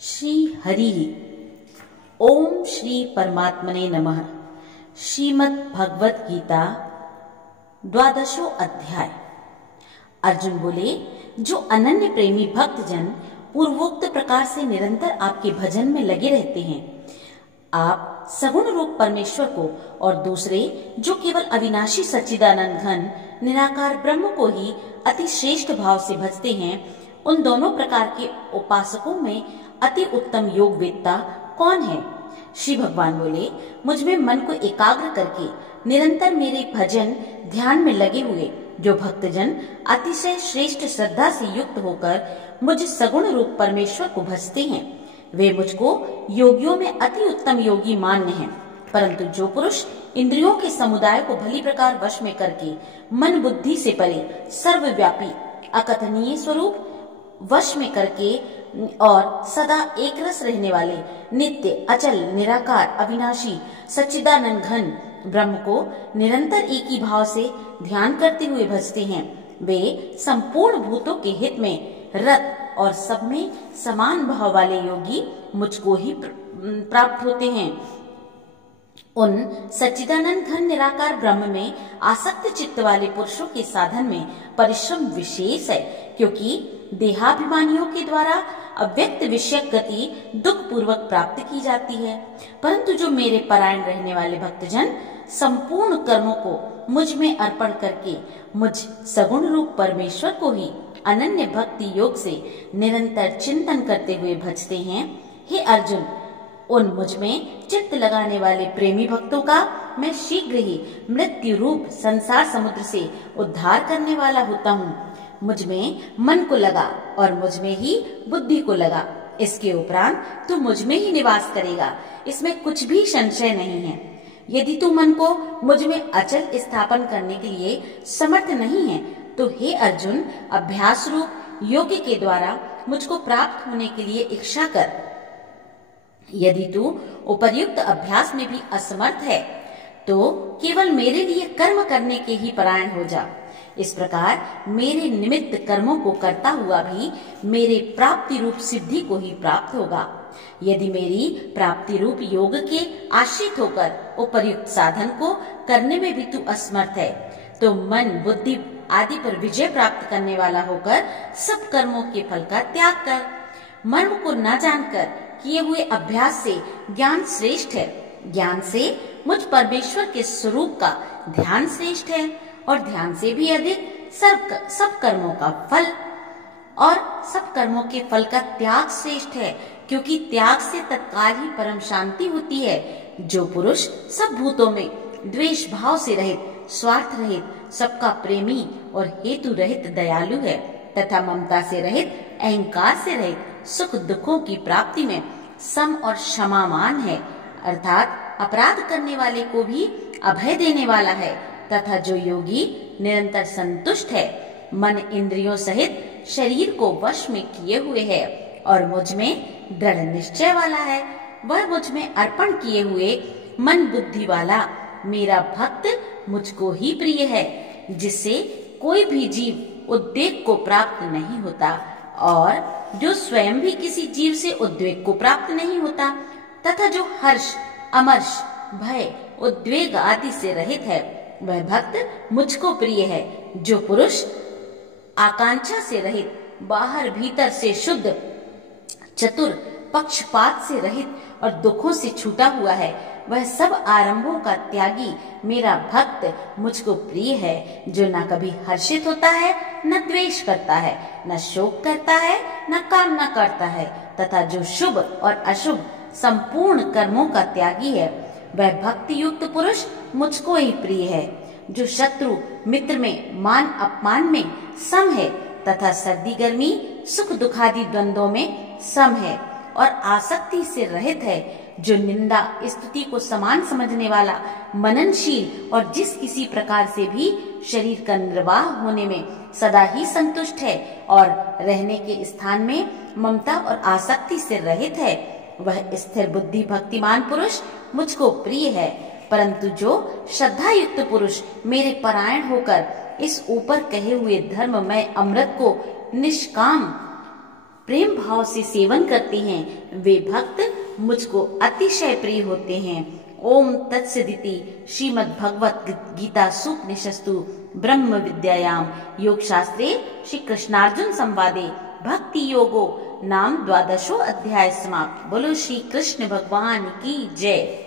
श्री हरि ओम श्री परमात्मने नमः। श्रीमद् भगवत गीता 12वां अध्याय। अर्जुन बोले, जो अनन्य प्रेमी भक्तजन पूर्वोक्त प्रकार से निरंतर आपके भजन में लगे रहते हैं, आप सगुण रूप परमेश्वर को और दूसरे जो केवल अविनाशी सच्चिदानंद घन निराकार ब्रह्म को ही अति श्रेष्ठ भाव से भजते हैं, उन दोनों प्रकार के उपासकों में अति उत्तम योग वेत्ता कौन है? श्री भगवान बोले, मुझ में मन को एकाग्र करके निरंतर मेरे भजन ध्यान में लगे हुए जो भक्तजन अतिशय श्रेष्ठ श्रद्धा से युक्त होकर मुझ सगुण रूप परमेश्वर को भजते हैं, वे मुझको योगियों में अति उत्तम योगी मान्य हैं। परंतु जो पुरुष इंद्रियों के समुदाय को भली प्रकार वश में करके मन बुद्धि से परे सर्वव्यापी अकथनीय स्वरूप वश में करके और सदा एक रस रहने वाले नित्य अचल निराकार अविनाशी सच्चिदानंद घन ब्रह्म को निरंतर एक ही भाव से ध्यान करते हुए भजते हैं, वे संपूर्ण भूतों के हित में रत और सब में समान भाव वाले योगी मुझको ही प्राप्त होते हैं। उन सच्चिदानंद घन निराकार ब्रह्म में आसक्त चित्त वाले पुरुषों के साधन में परिश्रम विशेष है, क्योंकि देहाभिमानियों के द्वारा अव्यक्त विषय गति दुख पूर्वक प्राप्त की जाती है। परंतु जो मेरे परायण रहने वाले भक्तजन संपूर्ण कर्मों को मुझ में अर्पण करके मुझ सगुण रूप परमेश्वर को ही अनन्य भक्ति योग से निरंतर चिंतन करते हुए भजते हैं, हे अर्जुन, उन मुझ में चित्त लगाने वाले प्रेमी भक्तों का मैं शीघ्र ही मृत्यु रूप संसार समुद्र से उद्धार करने वाला होता हूँ। मुझ में मन को लगा और मुझ में ही बुद्धि को लगा, इसके उपरांत तू मुझ में ही निवास करेगा, इसमें कुछ भी संशय नहीं है। यदि तू मन को मुझ में अचल स्थापन करने के लिए समर्थ नहीं है, तो हे अर्जुन, अभ्यास रूप योग के द्वारा मुझको प्राप्त होने के लिए इच्छा कर। यदि तू उपर्युक्त अभ्यास में भी असमर्थ है, तो केवल मेरे लिए कर्म करने के ही परायण हो जा। इस प्रकार मेरे निमित्त कर्मों को करता हुआ भी मेरे प्राप्ति रूप सिद्धि को ही प्राप्त होगा। यदि मेरी प्राप्ति रूप योग के आश्रित होकर उपर्युक्त साधन को करने में भी तू असमर्थ है, तो मन बुद्धि आदि पर विजय प्राप्त करने वाला होकर सब कर्मों के फल का त्याग कर। मर्म को न जानकर किए हुए अभ्यास से ज्ञान श्रेष्ठ है, ज्ञान से मुझ परमेश्वर के स्वरूप का ध्यान श्रेष्ठ है, और ध्यान से भी अधिक सब कर्मों का फल और सब कर्मों के फल का त्याग श्रेष्ठ है, क्योंकि त्याग से तत्काल ही परम शांति होती है। जो पुरुष सब भूतों में द्वेष भाव से रहित, स्वार्थ रहित, सबका प्रेमी और हेतु रहित दयालु है, तथा ममता से रहित, अहंकार से रहित, सुख दुखों की प्राप्ति में सम और क्षमामान है, अर्थात अपराध करने वाले को भी अभय देने वाला है, तथा जो योगी निरंतर संतुष्ट है, मन इंद्रियों सहित शरीर को वश में किए हुए है और मुझ में दृढ़ निश्चय वाला है, वह मुझ में अर्पण किए हुए मन बुद्धि वाला मेरा भक्त मुझको ही प्रिय है, जिससे कोई भी जीव उद्वेग को प्राप्त नहीं होता और जो स्वयं भी किसी जीव से उद्वेग को प्राप्त नहीं होता, तथा जो हर्ष अमर्ष भय उद्वेग आदि से रहित है, वह भक्त मुझको प्रिय है। जो पुरुष आकांक्षा से रहित, बाहर भीतर से शुद्ध, चतुर, पक्षपात से रहित और दुखों से छूटा हुआ है, वह सब आरंभों का त्यागी मेरा भक्त मुझको प्रिय है। जो न कभी हर्षित होता है, न द्वेष करता है, न शोक करता है, न कामना करता है, तथा जो शुभ और अशुभ संपूर्ण कर्मों का त्यागी है, वह भक्ति युक्त पुरुष मुझको ही प्रिय है। जो शत्रु मित्र में मान अपमान में सम है, तथा सर्दी गर्मी सुख दुखादि द्वंद्वों में सम है और आसक्ति से रहित है, जो निंदा स्तुति को समान समझने वाला मननशील और जिस किसी प्रकार से भी शरीर का निर्वाह होने में सदा ही संतुष्ट है और रहने के स्थान में ममता और आसक्ति से रहित है, वह स्थिर बुद्धि भक्तिमान पुरुष मुझको प्रिय है। परंतु जो श्रद्धा युक्त पुरुष मेरे परायण होकर इस ऊपर कहे हुए धर्म में अमृत को निष्काम प्रेम भाव से सेवन करते हैं वे भक्त मुझको अतिशय प्रिय होते हैं। ओम तत्सदिति। श्रीमद् भगवत गीता सूपनिषस्तु ब्रह्म विद्यायाम योग शास्त्रे श्री कृष्णार्जुन संवादे भक्ति योगो नाम 12वां अध्याय समाप्त। बोलो श्री कृष्ण भगवान की जय।